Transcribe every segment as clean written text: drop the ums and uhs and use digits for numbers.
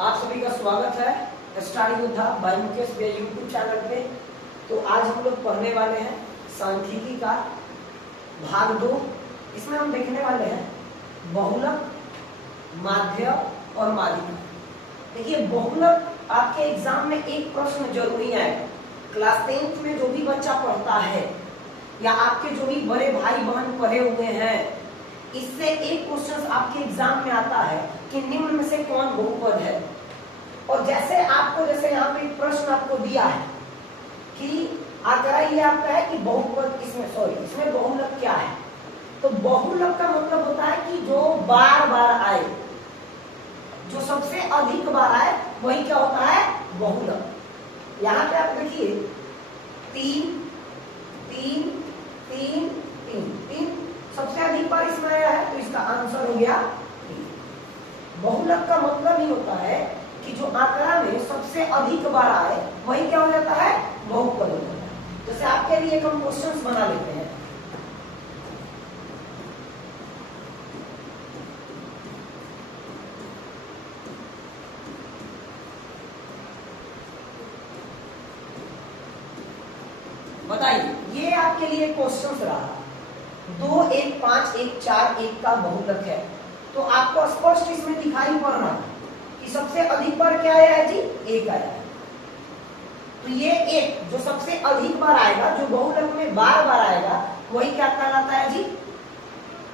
आप सभी का स्वागत है स्टडी योद्धा बाय मुकेश भैया यूट्यूब चैनल पे। तो आज हम लोग पढ़ने वाले हैं सांख्यिकी का भाग 2। इसमें हम देखने वाले हैं बहुलक, माध्य और माध्यिका। देखिए बहुलक आपके एग्जाम में एक प्रश्न जरूरी है। क्लास 10th में जो भी बच्चा पढ़ता है या आपके जो भी बड़े भाई बहन पढ़े हुए हैं, इससे एक क्वेश्चन आपके एग्जाम में आता है कि निम्न में से कौन बहुपद है। और जैसे यहाँ पे प्रश्न आपको दिया है कि आंकड़ा ये आपका है कि बहुपद इसमें बहुलक क्या है। तो बहुलक का मतलब होता है कि जो बार बार आए, जो सबसे अधिक बार आए वही क्या होता है बहुलक। यहाँ पे आप देखिए 3 3 3 3 3 सबसे अधिक बार इसमें आया है, तो इसका आंसर हो गया 3। बहुलक का मतलब ही होता है कि जो आंकड़ा में सबसे अधिक बार आए वही क्या हो जाता है बहुपद होता है। जैसे आपके लिए एक हम क्वेश्चंस बना लेते हैं। बताइए, ये आपके लिए क्वेश्चंस रहा 2 1 5 1 4 1 का बहुलक है। तो आपको स्पष्ट इसमें दिखाई पड़ रहा है कि सबसे अधिक बार क्या आया है जी, 1 आया है। तो ये 1 जो सबसे अधिक बार आएगा, जो बहुलक में बार बार आएगा, वही क्या कहलाता है जी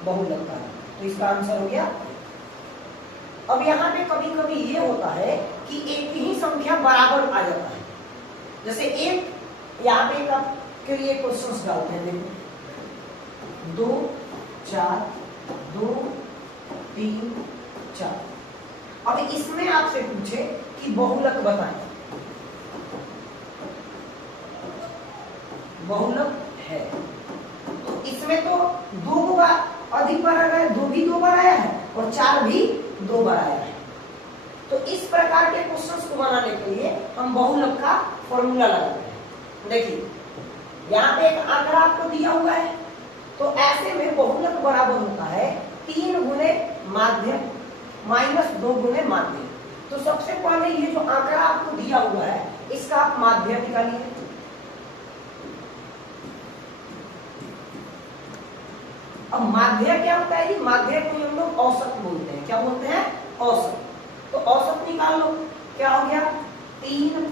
बहुलक का। तो इसका आंसर हो गया। अब यहाँ पे कभी कभी ये होता है कि एक ही संख्या बराबर आ जाता है। जैसे एक यहाँ पे आपके लिए क्वेश्चन डालते हैं, देखो 2 4 2 3 4। अब इसमें आपसे पूछे कि बहुलक बताएं, बहुलक है तो इसमें तो 2 बार अधिक बार आया है, 2 भी 2 बार आया है और 4 भी 2 बार आया है। तो इस प्रकार के क्वेश्चंस को बनाने के लिए हम बहुलक का फॉर्मूला लगाते हैं। देखिए यहाँ पे एक आंकड़ा आपको दिया हुआ है, तो ऐसे में बहुलक बराबर होता है 3 गुने माध्य माइनस 2 गुने माध्य। तो सबसे पहले ये जो आंकड़ा आपको दिया हुआ है इसका आप माध्य निकालिए। अब माध्य क्या होता है जी, माध्य को हम लोग औसत बोलते हैं। क्या बोलते हैं? औसत। तो औसत निकाल लो। क्या हो गया 3 +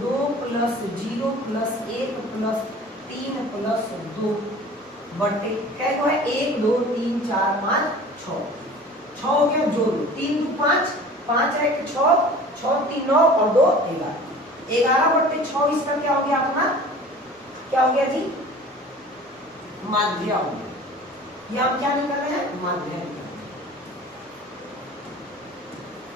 2 + 0 + 1 + 3 + 2 बटे क्या है 1 2 3 4 5 6 6 हो गया। जोड़ 3 2 5 5 है 6 6 3 9 और 2 11 11 बटे 6। इसका क्या हो गया अपना, क्या हो गया जी माध्य हो गया। ये हम क्या निकाल रहे हैं माध्य।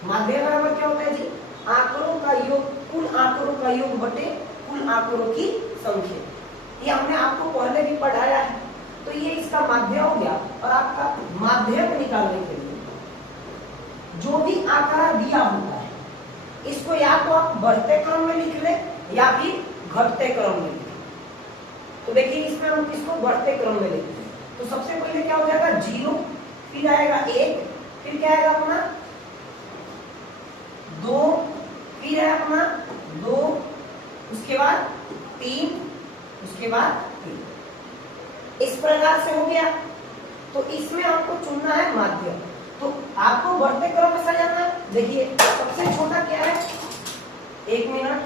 माध्य बराबर क्या होता है जी आंकड़ों का योग, कुल आंकड़ों का योग बटे कुल आंकड़ों की संख्या। ये हमने आपको पहले भी पढ़ाया है। तो ये इसका माध्य हो गया। और आपका माध्य को निकालने के लिए जो भी आंकड़ा दिया होता है इसको या तो आप बढ़ते क्रम में लिख ले या फिर घटते क्रम में लिख ले। तो देखिए इसमें हम किसको बढ़ते क्रम में लिखते हैं। तो सबसे पहले क्या हो जाएगा 0, फिर आएगा 1, फिर क्या आएगा अपना 2, फिर है अपना 2, उसके बाद 3, उसके बाद 3। इस प्रकार से हो गया। तो इसमें आपको चुनना है माध्य। तो आपको बढ़ते क्रम में सजाना है। देखिए सबसे छोटा क्या है, 1 मिनट।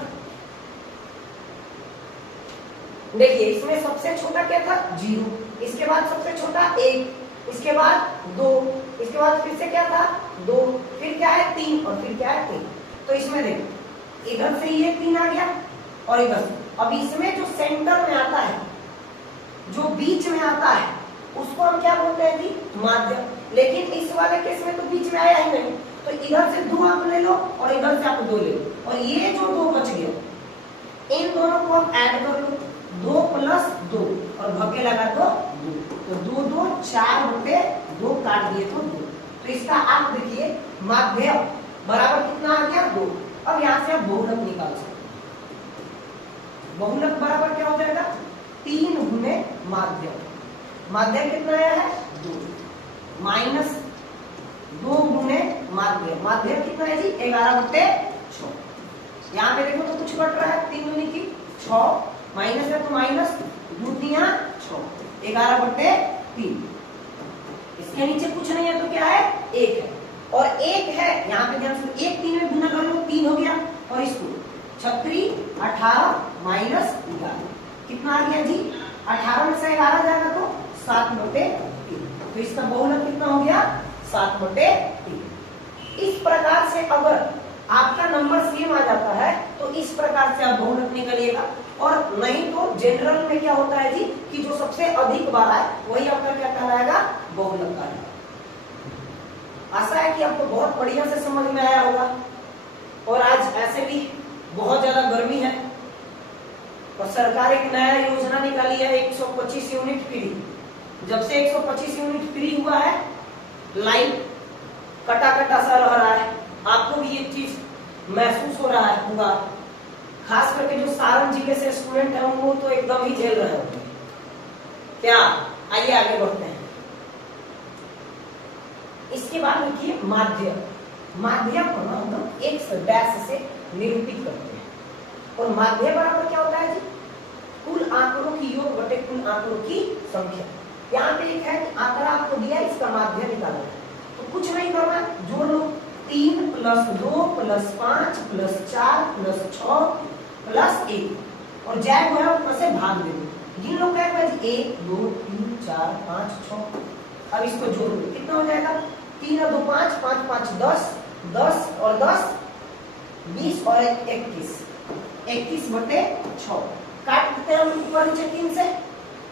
देखिए इसमें सबसे छोटा क्या था 0, इसके बाद सबसे छोटा 1, इसके बाद 2, इसके बाद फिर से क्या था 2, फिर क्या है 3 और फिर क्या है 3। तो इसमें देखो इधर से ये 3 आ गया और इधर से। अब इसमें जो सेंटर में आता है, जो बीच में आता है, उसको हम क्या बोलते हैं जी माध्य। लेकिन इस वाले केस में तो बीच में आया ही नहीं, तो इधर से 2 आप ले लो और इधर से आप 2 ले लो, और ये जो 2 बच गया इन दोनों को आप ऐड कर लो। 2 + 2 और भगे लगा दो 2, तो 2 2 4 बटे 2 काट दिए तो 2। तो इसका आप देखिए माध्य बराबर कितना आ गया 2। अब यहाँ से आप बहुलक निकाल सकते हैं। बहुलक बराबर क्या हो जाएगा 3 गुने माध्य। माध्य कितना आया है 2 माइनस 2 गुणे माध्य, माध्य कितना है जी 11/6। यहाँ पे देखो तो कुछ कट रहा है, 3 दूनी की 6, माइनस है तो माइनस, 2 तिया 6, 11/3। इसके नीचे कुछ नहीं है तो क्या है 1 है, और 1 है यहाँ पे ध्यान से 1 3 में गुना कर लो 3 हो गया, और इसको 36 18 माइनस 11 कितना आ गया जी 18 में से 11 जाएगा तो 7/3। तो इसका बहुलक कितना हो गया 7/3। इस प्रकार से अगर आपका नंबर सेम आ जाता है तो इस प्रकार से आप बहुलक निकालिएगा, और नहीं तो जनरल में क्या होता है जी कि जो सबसे अधिक बार आए वही आपका क्या कहलाएगा बहुलक कहलाएगा। आशा है कि आपको बहुत बढ़िया से समझ में आया होगा। और आज ऐसे भी बहुत ज्यादा गर्मी है और सरकार एक नया योजना निकाली है 125 यूनिट फ्री। जब से 125 यूनिट फ्री हुआ है लाइन कटा कटा सा रह रहा है, आपको भी ये चीज महसूस हो रहा है होगा। खास करके जो सारण जिले से स्टूडेंट है वो तो एकदम ही झेल रहे होंगे। क्या आइए आगे बढ़ते हैं। इसके बाद देखिए माध्य, माध्य को ना हम एक डैश से निरूपित करते हैं, और माध्य बराबर क्या होता है जी कुल आंकड़ों की योग बटे कुल आंकड़ों की संख्या। यहाँ पे एक है कि आंकड़ा आपको दिया, इसका माध्य निकालना है, तो कुछ नहीं करना है, जोड़ लो 3 + 2 + 5 + 4 + 6 + 1, और जय को है ऊपर से भाग दे दो। जिन लोग कहेंगे 1 2 3 4 5 6, अब इसको जोड़ लो कितना हो जाएगा 3 और 2 5, 5 5 10, 10 और 10 20 और 21, 21/6। काट देते हैं हम ऊपर नीचे 3 से,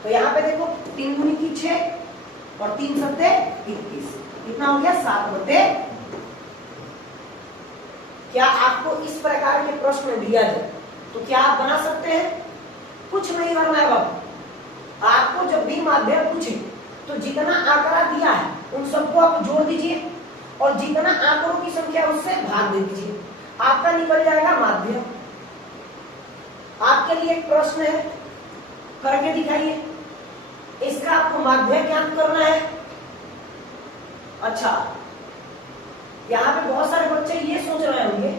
तो यहाँ पे देखो 3 दूनी की 6 और 3 सत्ते 21, कितना हो गया 7/। क्या आपको इस प्रकार के प्रश्न दिया जाए तो क्या आप बना सकते हैं? कुछ नहीं करना है बाबू, आपको जब भी माध्यम पूछे तो जितना आंकड़ा दिया है उन सबको आप जोड़ दीजिए, और जितना आंकड़ों की संख्या उससे भाग दे दीजिए, आपका निकल जाएगा माध्यम। आपके लिए एक प्रश्न है, करके दिखाइए, इसका आपको माध्य ज्ञात करना है। अच्छा, यहाँ पे बहुत सारे बच्चे ये सोच रहे होंगे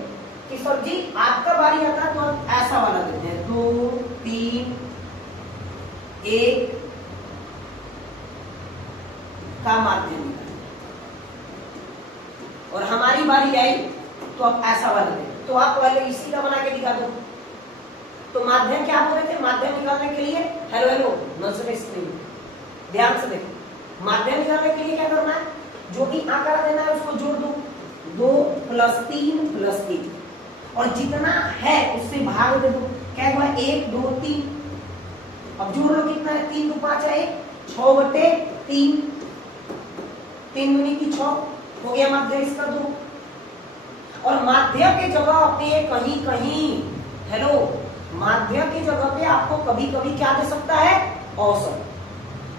कि सर जी आपका बारी आता है तो आप ऐसा वाला देते हैं 2 3 1 का माध्य निकालें, और हमारी बारी आई तो आप ऐसा वाला दें, तो आप पहले इसी का बना के दिखा दो। तो माध्यम क्या बोल रहे थे, माध्यम निकालने के लिए हेलो हेलो नर्सरी स्क्रीन ध्यान से देखो, माध्यम निकालने के लिए क्या करना है, जो भी आंकड़ा देना है उसको जोड़ दो, 2 + 3 + 1, और जितना है उससे भाग दे दो। क्या हुआ 1 2 3, अब जोड़ लो कितना है 3 2 5 है 6/3, 3 दूनी की 6 हो गया माध्य इसका 2। और माध्य के जगह पे कहीं कहीं हेलो माध्य की जगह पे आपको कभी कभी क्या दे सकता है औसत,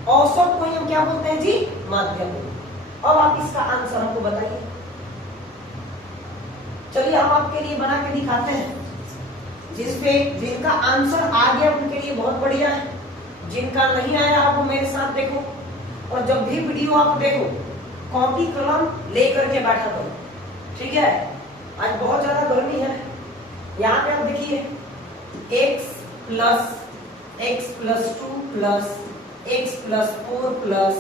औसत को हम क्या बोलते हैं जी माध्य। अब आप इसका आंसर हमको बताइए। चलिए हम आपके लिए बना के दिखाते हैं, जिसपे जिनका आंसर आ गया उनके लिए बहुत बढ़िया है, जिनका नहीं आया आप वो मेरे साथ देखो, और जब भी वीडियो आप देखो कॉपी कलम लेकर के बैठा करो, ठीक है। आज बहुत ज्यादा गर्मी है। यहाँ पे आप देखिए x + x + 2 + x + 4 +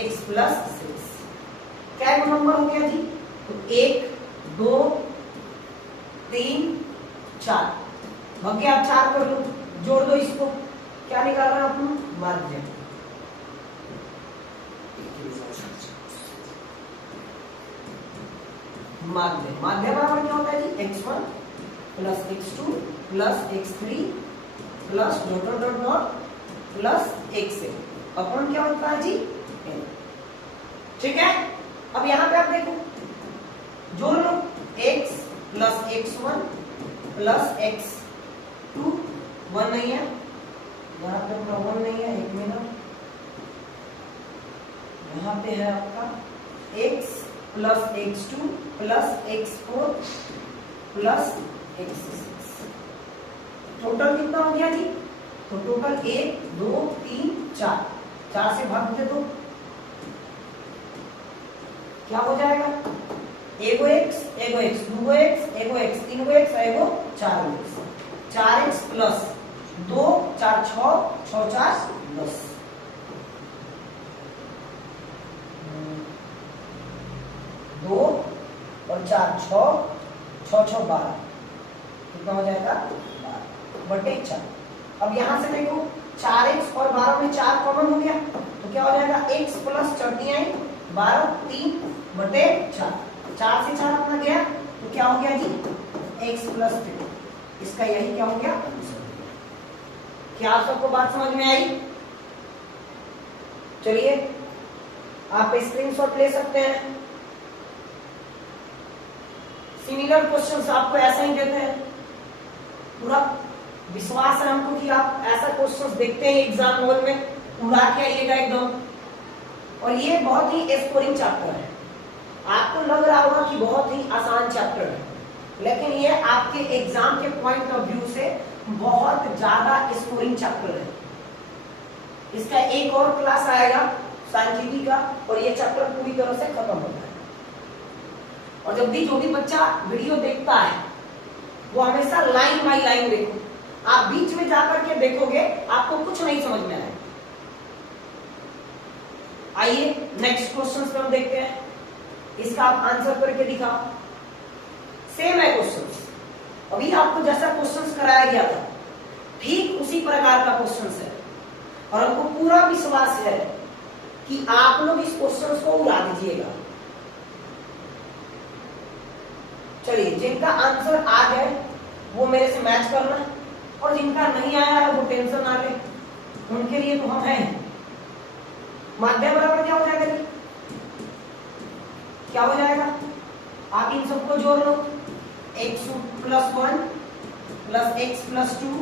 x + 6 क्या नंबर हो गया जी, तो 1 2 3 4 भग गया, आप 4 कर लो, जोड़ दो इसको, क्या निकाल रहे हैं आप माध्य। माध्य, माध्य बराबर क्या होता है जी x1 + x2 + x3 + x अपन क्या होता है जी n, ठीक है। अब यहाँ पे आप देखो जोड़ लो x + x1 + x2, 1 नहीं है यहाँ पे, 1 नहीं है, 1 मिनट, यहाँ पे है आपका x + x2 + x4 + x6, total कितना हो गया जी, तो टोटल 1 2 3 4, 4 से भाग दे दो, क्या हो जाएगा, एगो एक्स, दूगो एक्स, एगो एक्स, तीन गो एक्स, एगो चार गो एक्स, 4x प्लस 2, 4 6, 6 4 10, 2 और 4 6, 6 6 12, कितना हो जाएगा 12 बटे 4। अब यहां से देखो 4x और 12 में 4 कॉमन हो गया, तो क्या हो जाएगा x प्लस 4 12, 3 बटे 4, 4 से 4 अपना गया, तो क्या हो गया जी x प्लस 3। इसका यही क्या हो गया आंसर। क्या आप सबको बात समझ में आई? चलिए आप स्क्रीनशॉट ले सकते हैं। सिमिलर क्वेश्चंस आपको ऐसा ही देते हैं, पूरा विश्वास है हमको कि आप ऐसा क्वेश्चंस देखते हैं एग्जाम हॉल में, उड़ा के आइएगा एकदम। और ये बहुत ही स्कोरिंग चैप्टर है, आपको लग रहा होगा कि बहुत ही आसान चैप्टर है, लेकिन ये आपके एग्जाम के पॉइंट ऑफ व्यू से बहुत ज्यादा स्कोरिंग चैप्टर है। इसका एक और क्लास आएगा सांख्यिकी का, और ये चैप्टर पूरी तरह से खत्म होता है। और जब भी जो भी बच्चा वीडियो देखता है वो हमेशा लाइन बाय लाइन देखो, आप बीच में जाकर के देखोगे आपको कुछ नहीं समझ में आएगा। आइए नेक्स्ट क्वेश्चन पे हम देखते हैं, इसका आप आंसर करके दिखाओ। सेम है क्वेश्चन, अभी आपको जैसा क्वेश्चन कराया गया था ठीक उसी प्रकार का क्वेश्चन है, और हमको पूरा विश्वास है कि आप लोग इस क्वेश्चन को उड़ा दीजिएगा। चलिए जिनका आंसर आ गए वो मेरे से मैच करना, और जिनका नहीं आया है वो टेंशन ना ले, उनके लिए तो हम हैं। माध्यम बराबर क्या हो जाएगा जी, क्या हो जाएगा, आप इन सबको जोड़ लो, x plus 1 plus x plus 2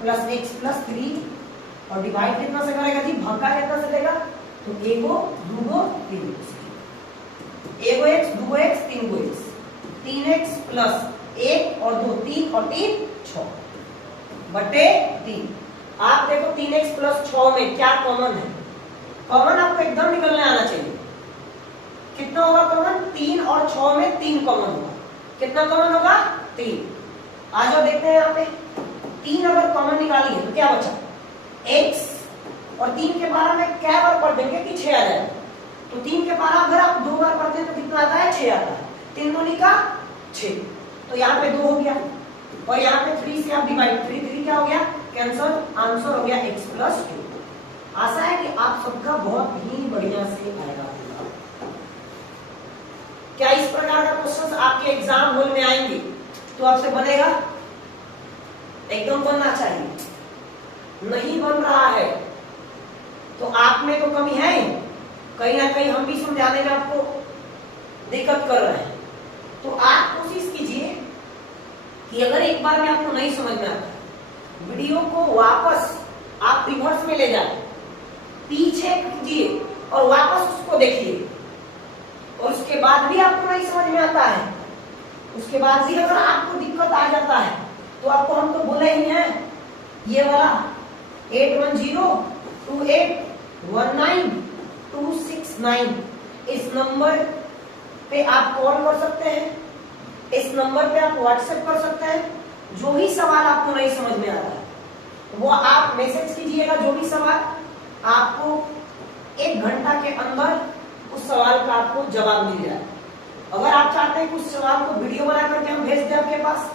plus x plus 3, और डिवाइड कितना से करेगा जी, भागा कितना से देगा, तो एगो दूगो तीन गो, एगो x दूगो x तीन गो x, 3x प्लस 1 और 2 3 और 3 6 बटे 3। आप देखो 3x प्लस 6 में क्या कॉमन है, कॉमन आपको एकदम निकलने आना चाहिए। कितना होगा कॉमन, 3 और 6 में 3 कॉमन होगा। कितना कॉमन होगा 3। आ जाओ देखते हैं यहाँ पे, 3 अगर कॉमन निकाली है तो क्या बचा x, और 3 के 12 में क्या बार पढ़ देंगे कि 6 आ जाएगा, तो 3 के 12 अगर आप 2 बार पढ़ते हैं तो कितना आता है 6 आता है, 3 दूनी का 6, तो यहाँ पे 2 हो गया, और यहाँ पे 3 से आप डिवाइड, 3 क्या हो गया कैंसल, आंसर हो गया x प्लस 2। आशा है कि आप सबका बहुत ही बढ़िया से आएगा। क्या इस प्रकार का क्वेश्चन आपके एग्जाम हॉल में आएंगे तो आपसे बनेगा, एकदम बनना चाहिए। नहीं बन रहा है तो आप में तो कमी है, कहीं ना कहीं हम भी समझाने में आपको दिक्कत कर रहे हैं। तो आप कोशिश कीजिए कि अगर एक बार में आपको नहीं समझ में आता, वीडियो को वापस आप रिवर्स में ले जाए, पीछे कीजिए और वापस उसको देखिए, और उसके बाद भी आपको नहीं समझ में आता है, उसके बाद भी अगर आपको दिक्कत आ जाता है तो आपको हम तो बोले ही हैं, ये वाला 8102819269 इस नंबर पे आप कॉल कर सकते हैं, इस नंबर पे आप व्हाट्सएप कर सकते हैं। जो भी सवाल आपको नहीं समझ में आ रहा है वो आप मैसेज कीजिएगा, जो भी सवाल आपको 1 घंटा के अंदर उस सवाल का आपको जवाब मिल जाए। अगर आप चाहते हैं कि उस सवाल को वीडियो बना करके हम भेज दें आपके पास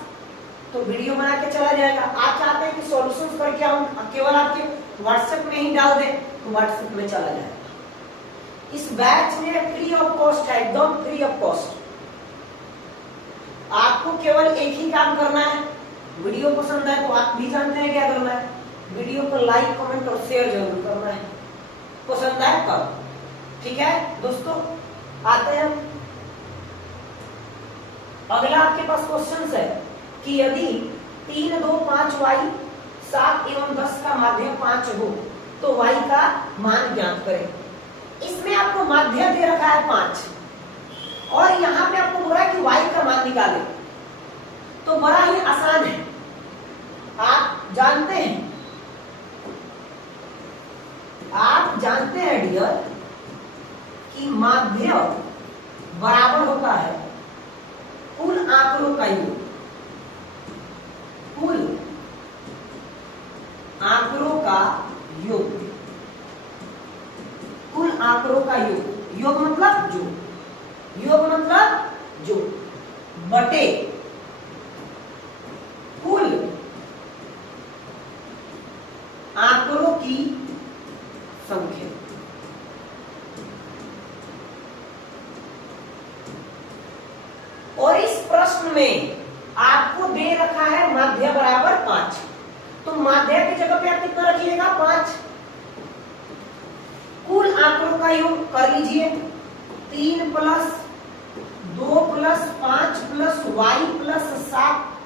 तो वीडियो बना के चला जाएगा। आप चाहते हैं कि सॉल्यूशंस करके हम केवल आपके व्हाट्सएप में ही डाल दें तो व्हाट्सएप में चला जाएगा। इस बैच में फ्री ऑफ कॉस्ट है, एकदम फ्री ऑफ कॉस्ट। आपको केवल एक ही काम करना है, वीडियो पसंद है तो आप भी जानते हैं क्या करना है, वीडियो को लाइक कमेंट और शेयर जरूर करना है, पसंद है तब। ठीक है दोस्तों, आते हैं अगला आपके पास क्वेश्चन है कि यदि 3 2 5 y 7 एवं 10 का माध्य 5 हो तो y का मान ज्ञात करें। इसमें आपको माध्य दे रखा है 5 और यहाँ पे आपको बोला है कि y का मान निकाले, तो बड़ा ही आसान है। आप जानते हैं डियर कि माध्य बराबर होता है कुल आंकड़ों का योग। कुल आंकड़ों का योग, कुल आंकड़ों का योग, योग मतलब जो, योग मतलब जो, बटे कुल आंकड़ों की संख्या। और इस प्रश्न में आपको दे रखा है माध्य बराबर 5, तो माध्य की जगह पे आप कितना रखिएगा 5। कुल आंकड़ों का योग कर लीजिए 3 + 2 + 5 + y + 7